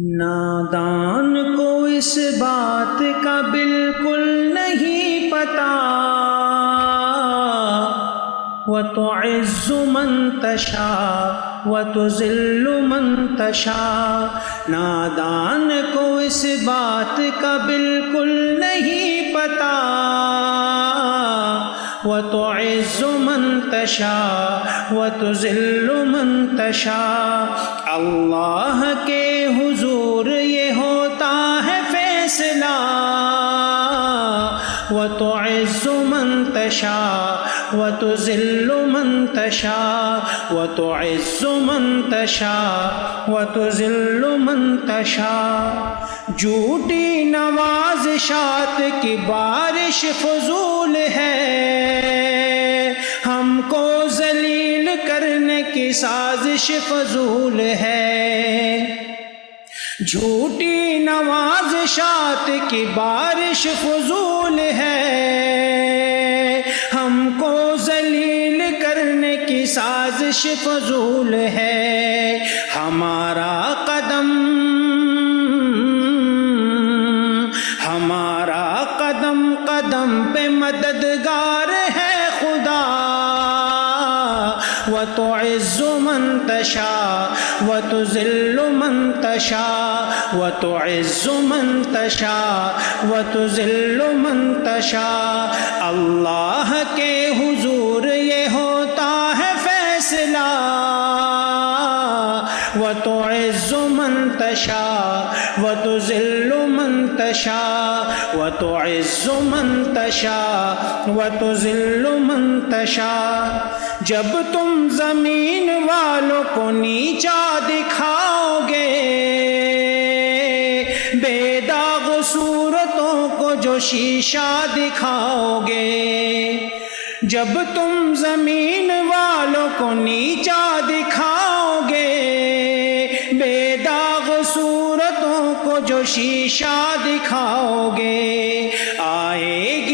نادان کو اس بات کا بالکل نہیں پتا، وَتُعِزُّ مَن تَشَاءُ وَتُذِلُّ مَن تَشَاءُ۔ نادان کو اس بات کا بالکل نہیں پتا، وَتُعِزُّ مَن تَشَاءُ وَتُذِلُّ مَن تَشَاءُ۔ اللہ کے حضور یہ ہوتا ہے فیصلہ، وَتُعِزُّ مَن تَشَاءُ وَتُذِلُّ مَن تَشَاءُ، وَتُعِزُّ مَن تَشَاءُ وَتُذِلُّ مَن تَشَاءُ۔ جھوٹی نوازشات کی بارش فضول ہے، ہم کو ذلیل کرنے کی سازش فضول ہے۔ جھوٹی نوازشات کی بارش فضول ہے، ہم کو ذلیل کرنے کی سازش فضول ہے۔ ہمارا قدم قدم پہ مددگار ہے خدا، وَتُعِزُّ مَن تَشَاءُ وَتُذِلُّ مَن تَشَاءُ، وَتُعِزُّ مَن تَشَاءُ وَتُذِلُّ مَن تَشَاءُ۔ اللہ کے حضور یہ ہوتا ہے فیصلہ، وَتُعِزُّ مَن تَشَاءُ وَتُذِلُّ مَن تَشَاءُ، وَتُعِزُّ مَن تَشَاءُ وَتُذِلُّ مَن تَشَاءُ۔ جب تم زمین والوں کو نیچا دکھاؤ گے، بے داغ صورتوں کو جو شیشہ دکھاؤ گے، جب تم زمین والوں کو نیچا دکھاؤ گے، بے داغ صورتوں کو جو شیشہ دکھاؤ گے، آئے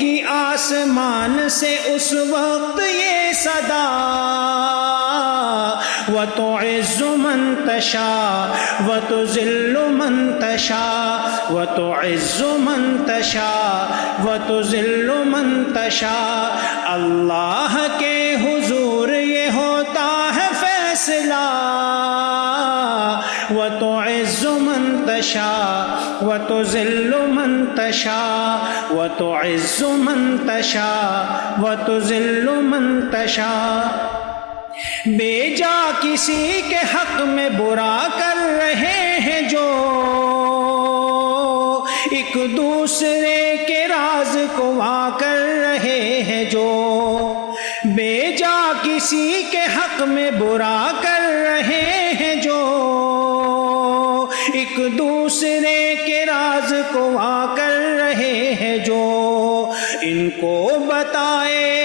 گی آسمان سے اس وقت یہ صدا، وَتُعِزُّ مَن تَشَاءُ وَتُذِلُّ مَن تَشَاءُ، وَتُعِزُّ مَن تَشَاءُ وَتُذِلُّ مَن تَشَاءُ۔ اللہ کے حضور یہ ہوتا ہے فیصلہ، وَتُعِزُّ مَن تَشَاءُ وَتُذِلُّ مَن تَشَاءُ، وَتُعِزُّ مَن تَشَاءُ وَتُذِلُّ مَن تَشَاءُ۔ بے جا کسی کے حق میں برا کر رہے ہیں جو، ایک دوسرے کے راز کو وا کر رہے ہیں جو، بے جا کسی کے حق میں برا کر رہے ہیں جو، ایک دوسرے کے راز کو وا کر رہے ہیں جو، ان کو بتائے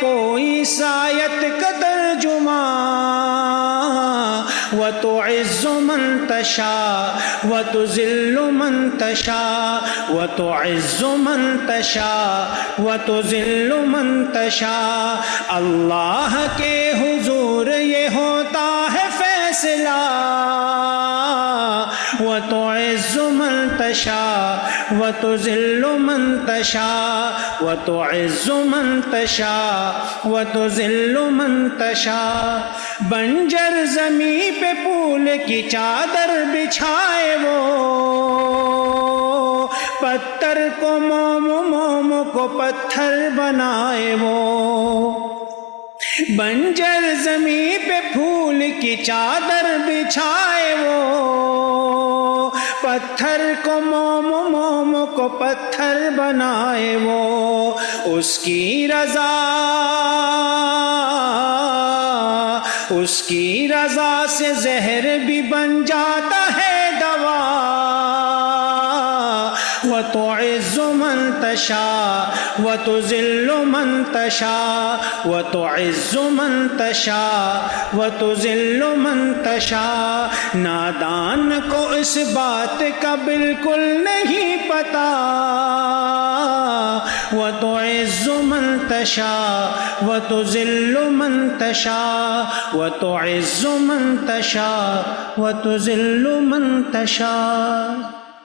کوئی سایت کا ترجمہ، وَتُعِزُّ مَن تَشَاءُ وَتُذِلُّ مَن تَشَاءُ، وَتُعِزُّ مَن تَشَاءُ وَتُذِلُّ مَن تَشَاءُ۔ اللہ کے حضور یہ ہوتا ہے فیصلہ، وَتُعِزُّ مَن تَشَاءُ وَتُذِلُّ مَن تَشَاءُ، وَتُعِزُّ مَن تَشَاءُ وَتُذِلُّ مَن تَشَاءُ۔ بنجر زمین پہ پھول کی چادر بچھائے وہ، پتھر کو موم کو پتھر بنائے وہ، بنجر زمین پہ پھول کی چادر بچھائے وہ، پتھر کو موم کو پتھر بنائے وہ، اس کی رضا سے زہر بھی بن جاتا ہے دوا، وَتُعِزُّ مَن تَشَاءُ وتذل من تشاء وتعز من تشاء وتذل من تشاء. نادان کو اس بات کا بالکل نہیں پتا. وتعز من تشاء وتذل من تشاء وتعز من تشاء وتذل من تشاء.